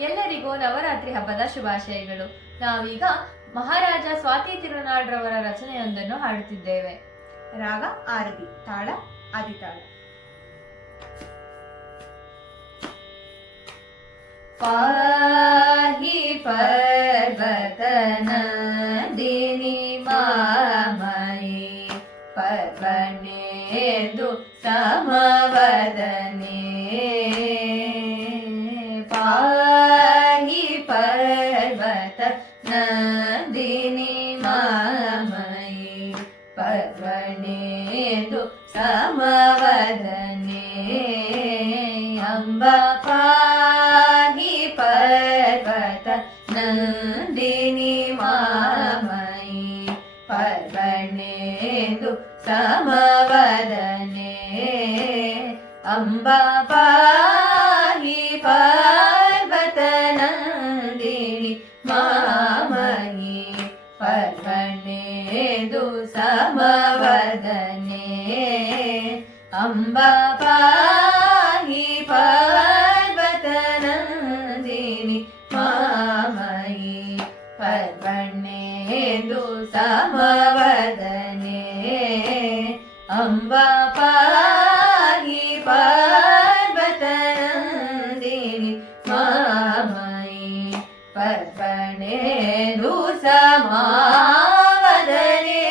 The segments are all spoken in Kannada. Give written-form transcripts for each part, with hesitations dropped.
ಎಲ್ಲರಿಗೂ ನವರಾತ್ರಿ ಹಬ್ಬದ ಶುಭಾಶಯಗಳು. ನಾವೀಗ ಮಹಾರಾಜ ಸ್ವಾತಿ ತಿರುನಾಳ್ರವರ ರಚನೆಯೊಂದನ್ನು ಹಾಡುತ್ತಿದ್ದೇವೆ. ರಾಗ ಆರತಿ, ತಾಳ ಆದಿತಾಳ. ಪಾಹಿ ಪರ್ವತ ನಂದಿನಿ ಮಾಮಯಿ ಪರ್ವಣೇಂದು ಸಮವದನೆ. ಪಾಹಿ ಪರ್ವತ ನಂದಿನಿ ಮಾಮಯಿ ಪರ್ವಣೇಂದು ಸಮವದನೆ. ಅಂಬ ಪಾಹಿ ಪರ್ವತ ನಂದಿನಿ ಮಾಮಯಿ ಪರ್ವಣೇಂದು ಸಮವದನೆ. ಅಂಬ ಪಾಹಿ ಪರ್ವತ ನಂದಿನಿ ಮಾಮಯಿ ಪರ್ವಣೇಂದು ಸಮವದನೆ. ಅಂಬ ಪಾಹಿ ಪರ್ವತ ನಂದಿನಿ ಮಾಮಯಿ ಪರ್ವಣೇಂದು ಸಮವದನೆ. ಅಂಬ ಪಾಹಿ ಪರ್ವತ ನಂದಿನಿ ಮಾಮಯಿ ಪರ್ವಣೇಂದು ಸಮವದನೆ.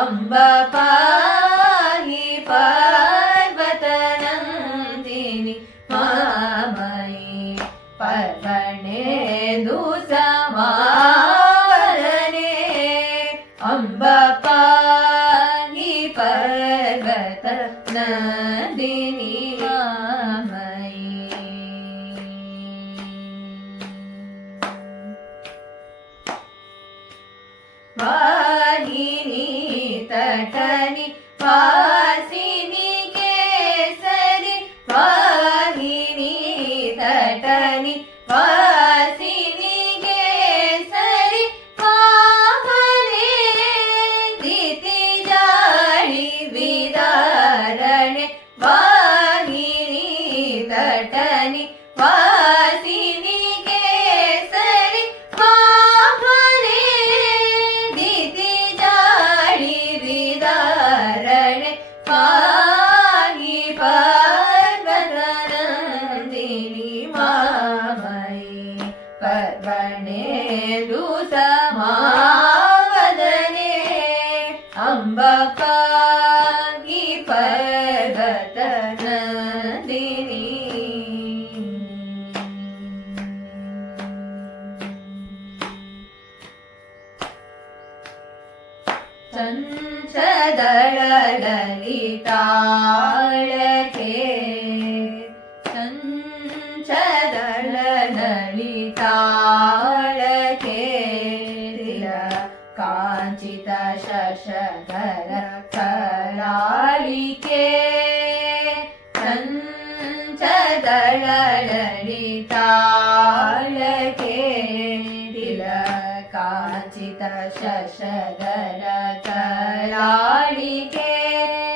ಅಂಬ ಪಾಹಿ ಪರ್ವತ ನಂದಿನಿ ಮಾಮಯಿ ಪರ್ವಣೇಂದು ಸಮವದನೆ. ಅಂಬ ಪಾಹಿ ಪರ್ವತ ನಂದಿನಿ ಮಾಮಯಿ. ವಾಹಿನಿ ತಟನಿ ವಾಸಿನಿ ಕೇಸರಿ. ವಾಹಿನಿ ತಟನಿ ವಾಸಿನಿ ಕೇಸರಿ. ವಾಮನೆ ದಿತಿ ಜಾಳಿ ವಿದಾರಣೆ. ವಾಹಿನಿ ತಟನಿ ವಾಸಿನಿ ಕೇಸರಿ. ವಾಮನೆ ದಿತಿ ಜಾಳಿ ವಿದಾರಣೆ. ಪಾಹಿ ಪರ್ವತ ನಂದಿನಿ ಮಾಮಯಿ ಪರ್ವಣೇಂದು ಸಮವದನೆ. ಅಂಬ ಪಾಹಿ ಪರ್ವತ ನಂದಿನಿ. ಚಂಚದಳ ಲಲಿತಾಳಕೆ. ಚಂಚದಳ ಲಲಿತಾಳಕೆ. ಕಾಂಚಿತ ಶಶಧರ ಕಲಾಳಿಕೆ. ಚಂಚದಳ ಲಲಿತಾಳಕೆ. ಕಾಂಚಿತ ಶಶಧರ ಕಲಾಳಿಕೆ.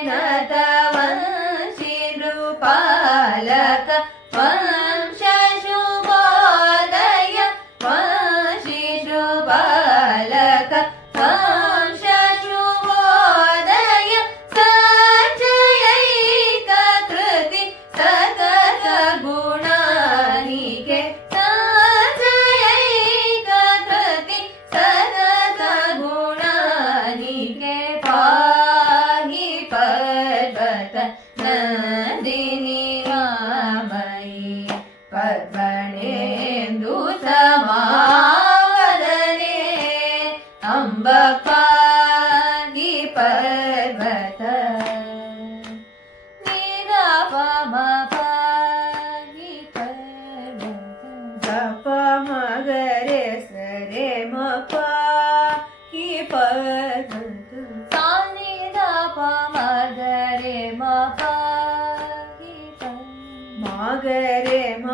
ನತವಂಶಿ ನೃಪಾಲಕ ವಂಶ ಶುಭೋದಯ. ವಂಶಿ ಶುಭಾಲಕ ವಂಶ ಶುಭೋದಯ. ಸಂಜಯೈಕ ಕೃತಿ ಸತತ ಗುಣಾನಿಕೆ. ಸಂಜಯೈಕ ಕೃತಿ ಸತತ ಗುಣಾನಿಕೆ. ಪಾಹಿ ಪರ್ವತ ನಂದಿನಿ ಮಾಮಯಿ ಪರ್ವಣೇಂದು ಸಮವದನೆ. ಅಂಬ ಪಾಹಿ ಪರ್ವತ ನಿರಪ ಪಾಹಿ ಪರ್ವತ. ಗಪ ಮಗರೆ ಸರೆ ಮ ಪಾಹಿ ಪರ್ವತ. ಸಾನಿ ದಪ ಮಗರೆ ಮ ಪಾಹಿ ಪರ್ವತ. ಮಗರೆ ಮ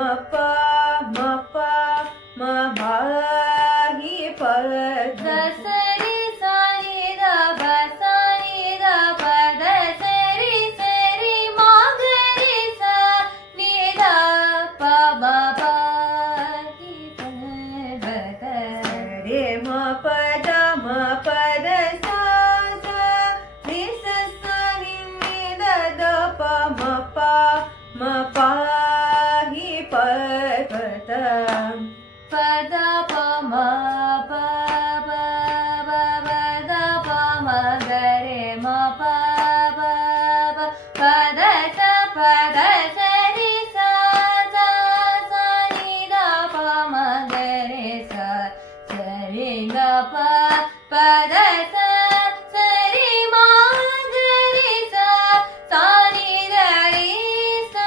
पर्वत पद प म प प प पद प म ग रे म प प प पद स पद स रि ಸ ಸ ಸ ನಿ ದ ಪ ಮ ಗ ರೆ ಸ ಸ ರಿ ಗ ಪ ಪದ ಸ ಸ ರಿ ಮ ಗ ರಿ ಸ ಸ ನಿ ದ ರಿ ಸ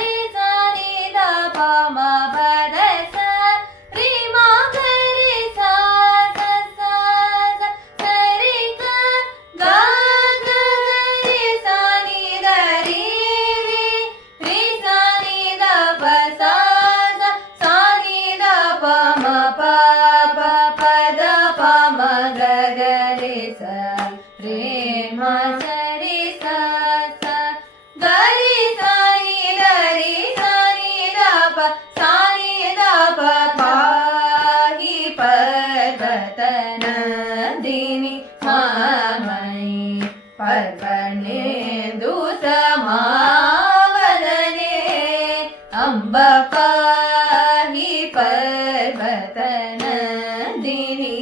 ರಿ ಸ ನಿ ದ ಪ ಮ ಪದ ಸ ರಿ ಮ ಗ ರಿ ಸ ಸ ಸ ಸ ಸ ರಿ ಗ ಗ ಗ ಗ ರಿ ಸ ನಿ ದ ರಿ ರಿ ರಿ ಸ ನಿ ದ ಪ ಸ ಸ ಸ ನಿ ದ ಪ ಮ ಪ ಪ ಪದ ಪ ಮ ಗ ಗ ರಿ ಸ ರೇ ಮ ಸ ರಿ ಸ ಸ ಗ ರಿ ಸ ನಿ ದ ರಿ ಸ ನಿ ದ ಪ ಸ ನಿ ದ ಪ पाहि पर्वत नन्दिनि मामयि पर्वणेन्दु समावदने अम्ब पाहि पर्वत नन्दिनि